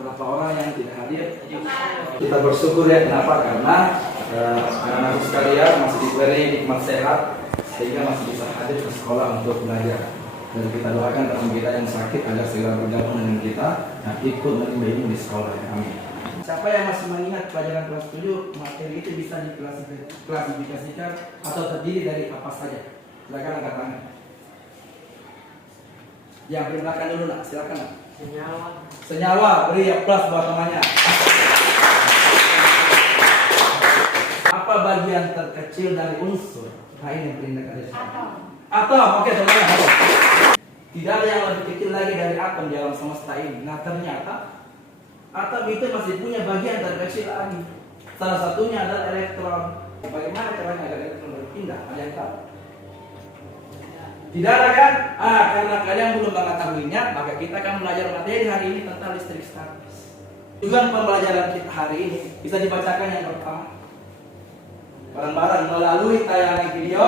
beberapa orang yang tidak hadir. Kita bersyukur ya, kenapa? Karena anak-anak sekalian masih diberi nikmat sehat sehingga masih bisa hadir ke sekolah untuk belajar. Dan kita doakan teman kita yang sakit agar segera bergabung dengan kita dan ikut menerima ilmu di sekolah. Amin. Siapa yang masih mengingat pelajaran kelas 7, materi itu bisa diklasifikasikan atau terdiri dari apa saja? Silakan angkat tangan. Yang belakang dulu nak, silakan nak. Senyawa. Senyawa, beri ya plus buat temannya. Apa bagian terkecil dari unsur? Nah ini yang perintah dari atom, oke teman-teman, atom. Tidak ada yang lebih kecil lagi dari atom di alam semesta ini. Nah ternyata atom itu masih punya bagian terkecil lagi. Salah satunya adalah elektron. Bagaimana caranya agar elektron berpindah? Ada yang tahu? Tidak ada kan? Karena kalian belum mengetahuinya, maka kita akan belajar materi hari ini tentang listrik statis. Tujuan pembelajaran kita hari ini bisa dibacakan yang pertama. Bareng-bareng melalui tayangan video.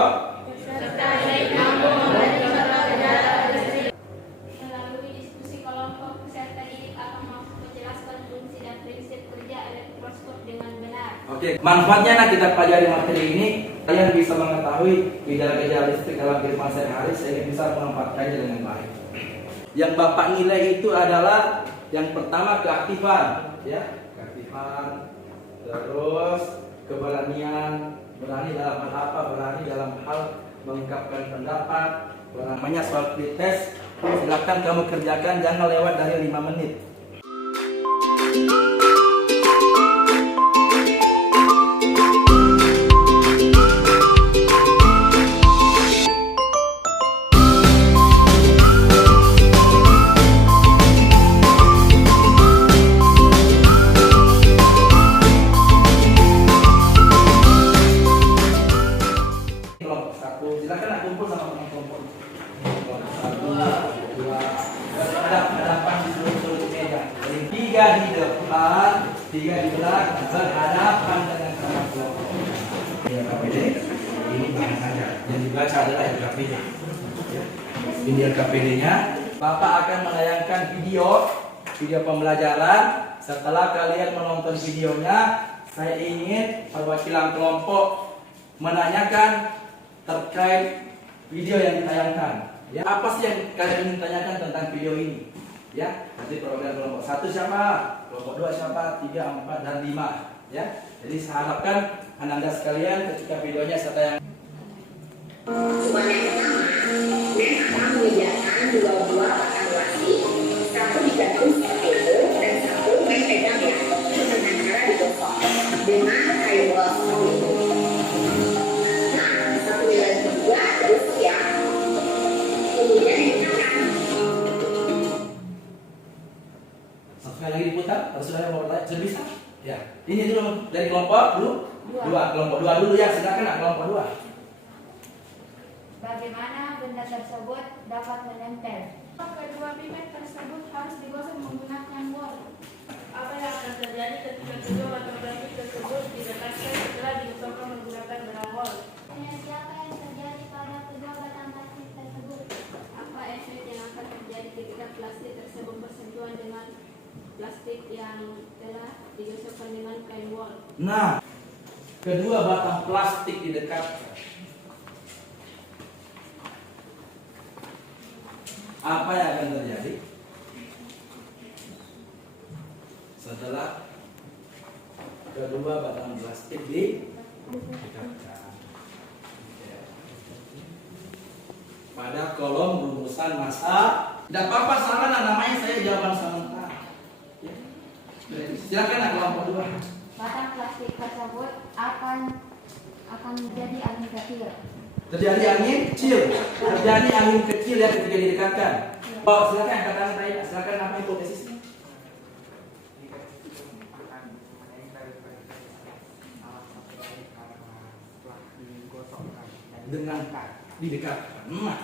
Melalui diskusi kelompok peserta didik akan mampu menjelaskan fungsi dan prinsip kerja elektroskop dengan benar. Oke, manfaatnya nah kita pelajari materi ini, kalian bisa mengetahui gejala-gejala listrik dalam kehidupan sehari-hari sehingga bisa memanfaatkannya dengan baik. Yang Bapak nilai itu adalah yang pertama keaktifan, ya, keaktifan, terus keberanian, berani dalam hal apa, berani dalam hal mengungkapkan pendapat, namanya soal pretest. Silakan kamu kerjakan, jangan lewat dari 5 menit. Silakan kumpul sama teman kelompok. 1, 2, ada hadapan di seluruh meja. Jadi 3 di depan, 3 di belakang, berhadapan dengan teman kelompok. Ini LKPD, ini bahan saja. Yang dibaca adalah LKPD. Ini LKPD-nya. Bapak akan menayangkan video pembelajaran. Setelah kalian menonton videonya, saya ingin perwakilan kelompok menanyakan terkait video yang ditayangkan. Ya, apa sih yang kalian ingin tanyakan tentang video ini? Ya, nanti perwakilan kelompok 1 siapa, kelompok 2 siapa, 3, 4, dan 5. Ya, jadi saya harapkan anda sekalian ketika videonya saya tayang. Cuma yang pertama, akan menyediakan dua buah evaluasi, satu digantung seperti itu dan satu main pegang ya, dengan cara digosok dengan kayu bola seperti itu. Sekali lagi diputar, kalau sudah mau bertanya, sudah bisa? Ya, ini dulu dari kelompok kelompok 2 dulu ya, silakan nak kelompok 2. Bagaimana benda tersebut dapat menempel? Kedua pipet tersebut harus digosok menggunakan wol. Apa yang akan terjadi ketika kedua batang plastik tersebut dilekatkan setelah digosokkan menggunakan benang wol? Siapa yang terjadi pada kedua batang plastik tersebut? Apa efek yang akan terjadi ketika plastik tersebut bersentuhan dengan plastik yang telah digosokkan dengan kain wol? Nah, kedua batang plastik didekatkan. Apa yang akan terjadi setelah kedua batang plastik didekatkan? Pada kolom rumusan masa, tidak apa-apa salah, namanya saya jawaban sementara. Ya. Silakan nak kelompok 2. Batang plastik tersebut akan menjadi angin kecil. Terjadi angin kecil, terjadi angin kecil yang ketika didekatkan. Oh, silakan katakan saya, silakan apa hipotesisnya? Dengan didekatkan. Nah,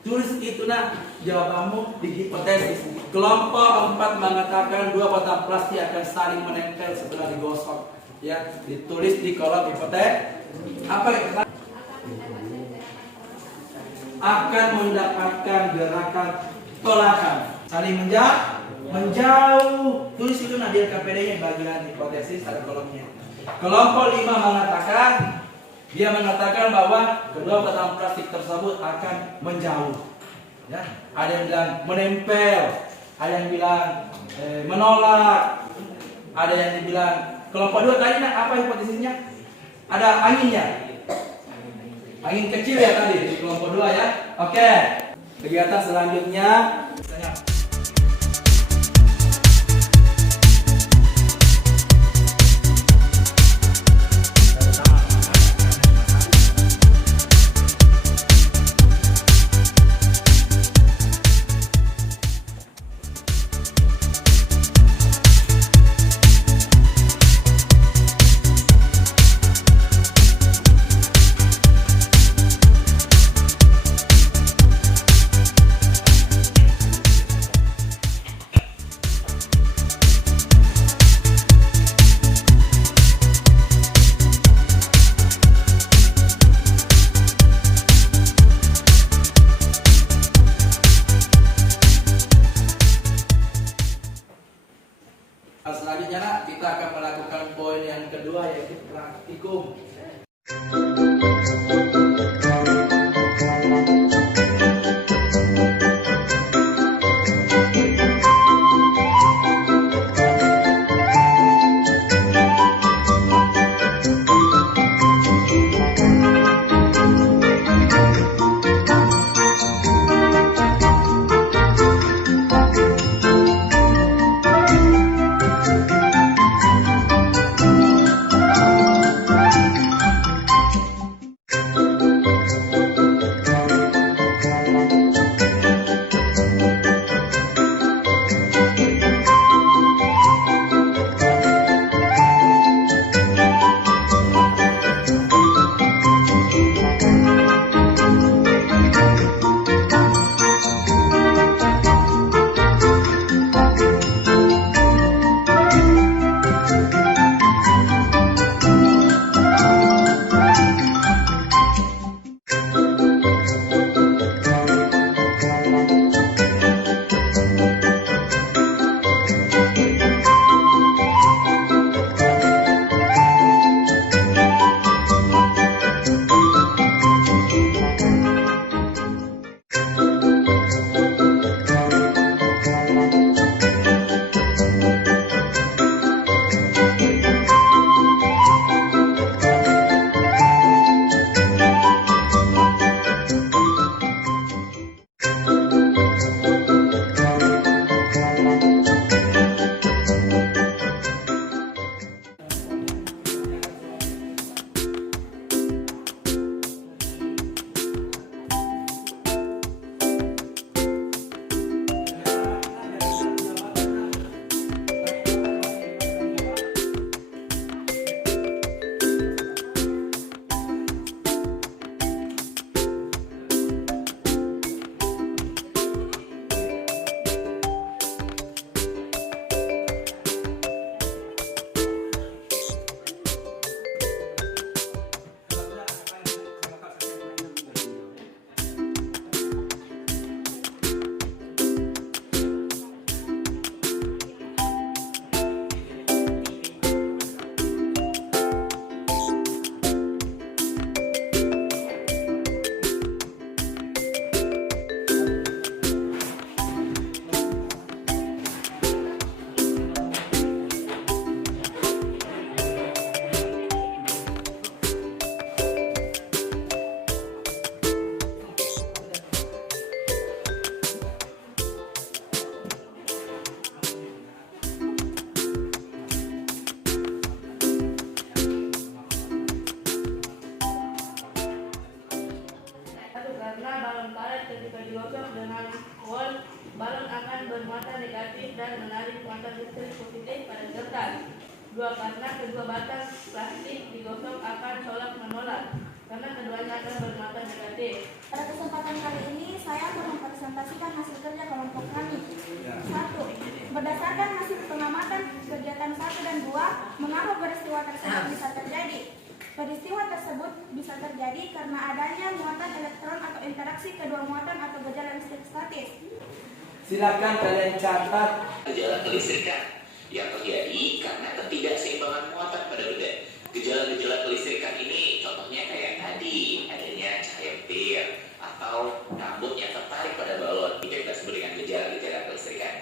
tulis itu nah jawabanmu di hipotesis. Kelompok 4 mengatakan 2 batang plastik akan saling menempel setelah digosok. Ya, ditulis di kolom hipotesis. Apa yang akan mendapatkan gerakan tolakan, saling menjauh. Tulis itu nanti KPD-nya bagian hipotesis ada kolomnya. Kelompok 5 mengatakan bahwa kedua batang plastik tersebut akan menjauh. Ya, ada yang bilang menempel, ada yang bilang menolak, ada yang bilang kelompok 2 tadi apa hipotesisnya? Ada anginnya. Angin kecil ya tadi di kelompok 2 ya. Oke. Kegiatan selanjutnya misalnya selanjutnya kita akan melakukan poin yang kedua yaitu praktikum. bermuatan negatif dan menarik muatan listrik positif pada kertas. 2. Karena kedua batang plastik digosok akan tolak menolak, karena keduanya akan bermuatan negatif. Pada kesempatan kali ini, saya akan mempresentasikan hasil kerja kelompok kami. 1. Berdasarkan hasil pengamatan kegiatan 1 dan 2, mengapa peristiwa tersebut bisa terjadi? Peristiwa tersebut bisa terjadi karena adanya muatan elektron atau interaksi kedua muatan atau gejala listrik statis. Silakan kalian catat. Gejala kelistrikan yang terjadi karena ketidakseimbangan muatan pada benda. Gejala-gejala kelistrikan ini contohnya kayak tadi, adanya cahaya petir atau rambut yang tertarik pada balon. Itu kita sebut dengan gejala-gejala kelistrikan.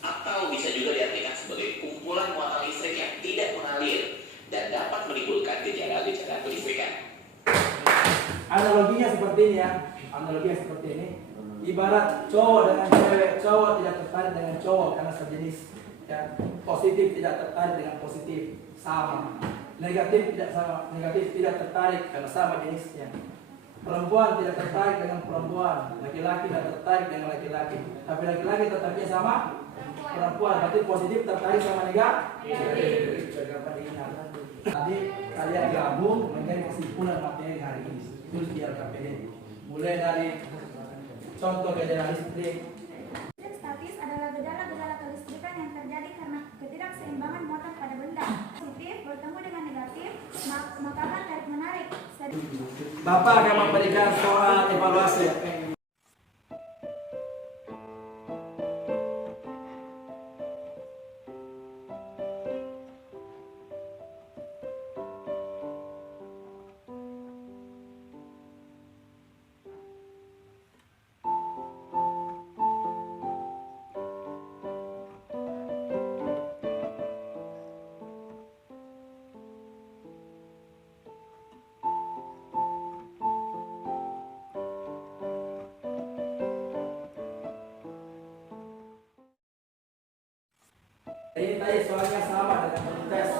Atau bisa juga diartikan sebagai kumpulan muatan listrik yang tidak mengalir dan dapat menimbulkan gejala-gejala kelistrikan. Analoginya seperti ini ya. Analoginya seperti ini. Ibarat cowok dengan cewek, cowok tidak tertarik dengan cowok karena sejenis. Ya, positif tidak tertarik dengan positif, sama. Negatif tidak sama, negatif tidak tertarik karena sama jenisnya. Perempuan tidak tertarik dengan perempuan, laki-laki tidak tertarik dengan laki-laki. Tapi laki-laki tetapnya sama perempuan. Berarti positif tertarik sama negatif. Tadi kalian gabung menjadi kesimpulan materi hari ini. Itu di LKPD. Mulai dari contoh gejala listrik. Listrik statis adalah gejala-gejala kelistrikan yang terjadi karena ketidakseimbangan muatan pada benda. Positif bertemu dengan negatif, maka akan tarik menarik. Bapak akan memberikan soal evaluasi. Ini tadi soalnya sama dengan tes.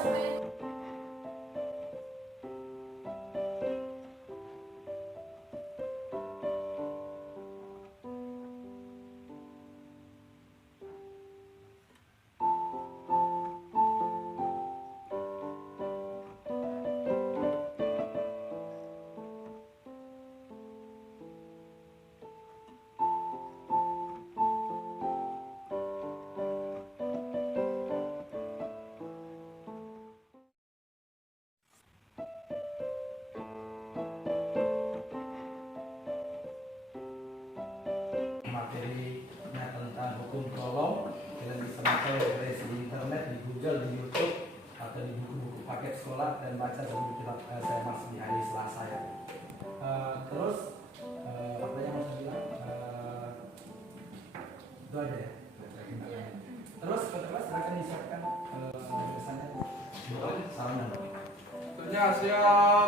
Materinya tentang hukum kolom, kalian bisa baca referensi di internet, di Google, di YouTube, atau di buku-buku paket sekolah dan baca sebelum saya masuk di hari Selasa ya. Terus apa yang mau saya bilang? Itu aja ya. Terus kelas akan disiapkan tulisannya. Salam. Tentunya siap.